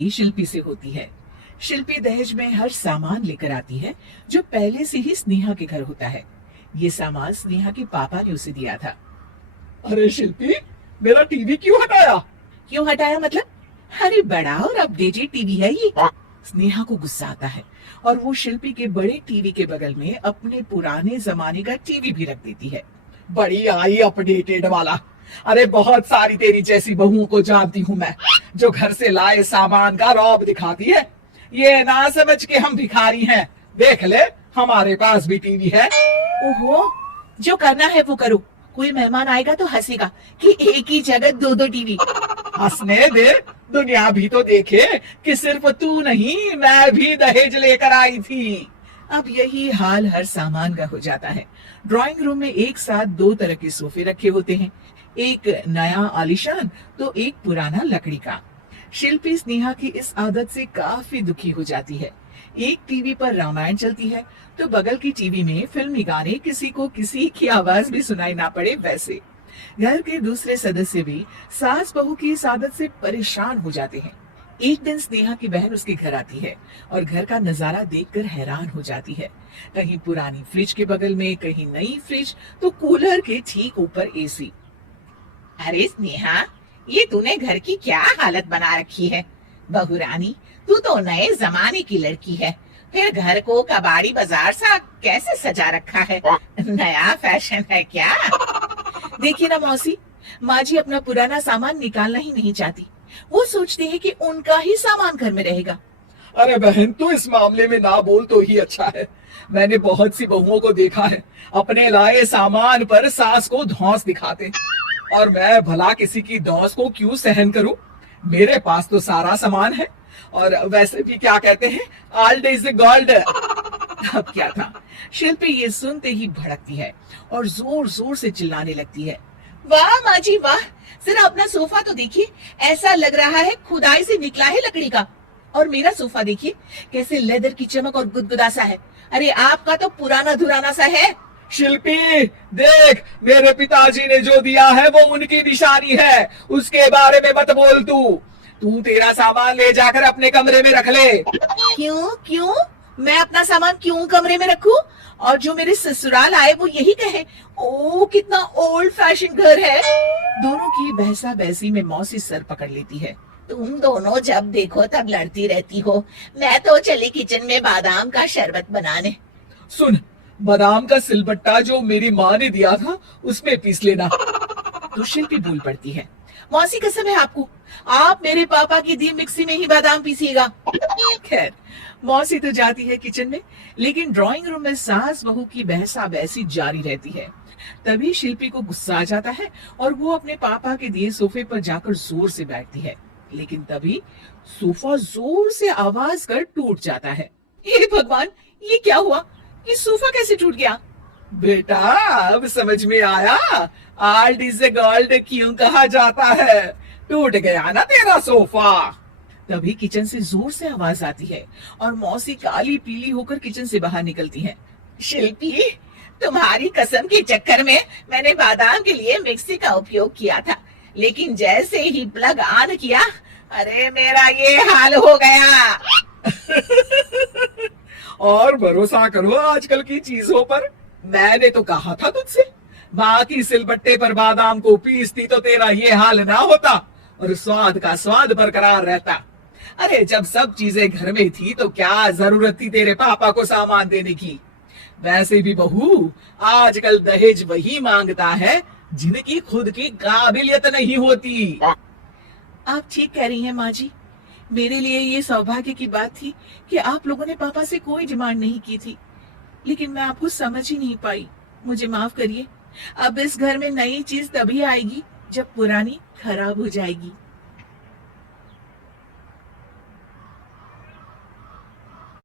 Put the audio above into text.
ये शिल्पी से होती है। शिल्पी दहेज में हर सामान लेकर आती है जो पहले से ही स्नेहा के घर होता है। ये सामान स्नेहा के पापा ने उसे दिया था। अरे शिल्पी, मेरा टीवी क्यों हटाया? क्यों हटाया मतलब? अरे बड़ा और अपडेटेड टीवी है ये। स्नेहा को गुस्सा आता है और वो शिल्पी के बड़े टीवी के बगल में अपने पुराने जमाने का टीवी भी रख देती है। बड़ी आई अपडेटेड वाला। अरे बहुत सारी तेरी जैसी बहुओं को जानती हूँ मैं, जो घर से लाए सामान का रौब दिखाती है। ये ना समझ के हम भिखारी हैं। देख ले, हमारे पास भी टीवी है। ओहो, जो करना है वो करो। कोई मेहमान आएगा तो हंसेगा कि एक ही जगह दो दो टीवी। हंसने दे, दुनिया भी तो देखे कि सिर्फ तू नहीं, मैं भी दहेज लेकर आई थी। अब यही हाल हर सामान का हो जाता है। ड्राइंग रूम में एक साथ दो तरह के सोफे रखे होते हैं, एक नया आलीशान तो एक पुराना लकड़ी का। शिल्पी स्नेहा की इस आदत से काफी दुखी हो जाती है। एक टीवी पर रामायण चलती है तो बगल की टीवी में फिल्मी गाने, किसी को किसी की आवाज भी सुनाई ना पड़े वैसे। घर के दूसरे सदस्य भी सास बहू की इस आदत से परेशान हो जाते हैं। एक दिन स्नेहा की बहन उसके घर आती है और घर का नजारा देखकर हैरान हो जाती है। कहीं पुरानी फ्रिज के बगल में, कहीं नई फ्रिज, तो कूलर के ठीक ऊपर एसी। अरे स्नेहा, ये तूने घर की क्या हालत बना रखी है? बहू रानी, तू तो नए जमाने की लड़की है, फिर घर को कबाड़ी बाजार सा कैसे सजा रखा है? नया फैशन है क्या? देखिए ना मौसी, माँ जी अपना पुराना सामान निकालना ही नहीं चाहती। वो सोचती है कि उनका ही सामान घर में रहेगा। अरे बहन, तू इस मामले में ना बोल तो ही अच्छा है। मैंने बहुत सी बहुओं को देखा है, अपने लाए सामान पर सास को धौंस दिखाते, और मैं भला किसी की धौंस को क्यों सहन करूं? मेरे पास तो सारा सामान है, और वैसे भी क्या कहते हैं, ओल्ड इज गोल्ड। अब क्या था, शिल्पी ये सुनते ही भड़कती है और जोर जोर से चिल्लाने लगती है। वाह माँ जी वाह, जरा अपना सोफा तो देखिए, ऐसा लग रहा है खुदाई से निकला है लकड़ी का। और मेरा सोफा देखिए, कैसे लेदर की चमक और गुदगुदा सा है। अरे आपका तो पुराना धुराना सा है। शिल्पी देख, मेरे पिताजी ने जो दिया है वो उनकी निशानी है, उसके बारे में मत बोल। तू तेरा सामान ले जाकर अपने कमरे में रख ले। क्यों क्यों? मैं अपना सामान क्यों कमरे में रखूं? और जो मेरे ससुराल आए वो यही कहे, ओ कितना ओल्ड फैशन घर है। दोनों की बहसा बहसी में मौसी सर पकड़ लेती है। तुम दोनों जब देखो तब लड़ती रहती हो। मैं तो चली किचन में बादाम का शरबत बनाने। सुन, बादाम का सिलबट्टा जो मेरी माँ ने दिया था उसमें पीस लेना। तो शिल्पी बोल पड़ती है, मौसी कसम है आपको, आप मेरे पापा की दी मिक्सी में ही बादाम पीसिएगा। खैर, मौसी तो जाती है किचन में, लेकिन ड्राइंग रूम में सास बहू की बहसा बहसी जारी रहती है। तभी शिल्पी को गुस्सा आ जाता है और वो अपने पापा के दिए सोफे पर जाकर जोर से बैठती है, लेकिन तभी सोफा जोर से आवाज कर टूट जाता है। हे भगवान, ये क्या हुआ? ये सोफा कैसे टूट गया? बेटा, अब समझ में आया ओल्ड इज गोल्ड क्यों कहा जाता है। टूट गया ना तेरा सोफा। तभी किचन से जोर से आवाज आती है और मौसी काली पीली होकर किचन से बाहर निकलती है। शिल्पी, तुम्हारी कसम के चक्कर में मैंने बादाम के लिए मिक्सी का उपयोग किया था, लेकिन जैसे ही प्लग ऑन किया, अरे मेरा ये हाल हो गया। और भरोसा करो आजकल की चीजों पर। मैंने तो कहा था तुझसे, बाकी सिलबट्टे पर बादाम को पीसती तो तेरा ये हाल ना होता और स्वाद का स्वाद बरकरार रहता। अरे जब सब चीजें घर में थी तो क्या जरूरत थी तेरे पापा को सामान देने की। वैसे भी बहू, आजकल दहेज वही मांगता है जिनकी खुद की काबिलियत नहीं होती। आप ठीक कह रही हैं माँ जी। मेरे लिए ये सौभाग्य की बात थी कि आप लोगों ने पापा से कोई डिमांड नहीं की थी, लेकिन मैं आपको समझ ही नहीं पाई। मुझे माफ करिए। अब इस घर में नई चीज तभी आएगी जब पुरानी खराब हो जाएगी।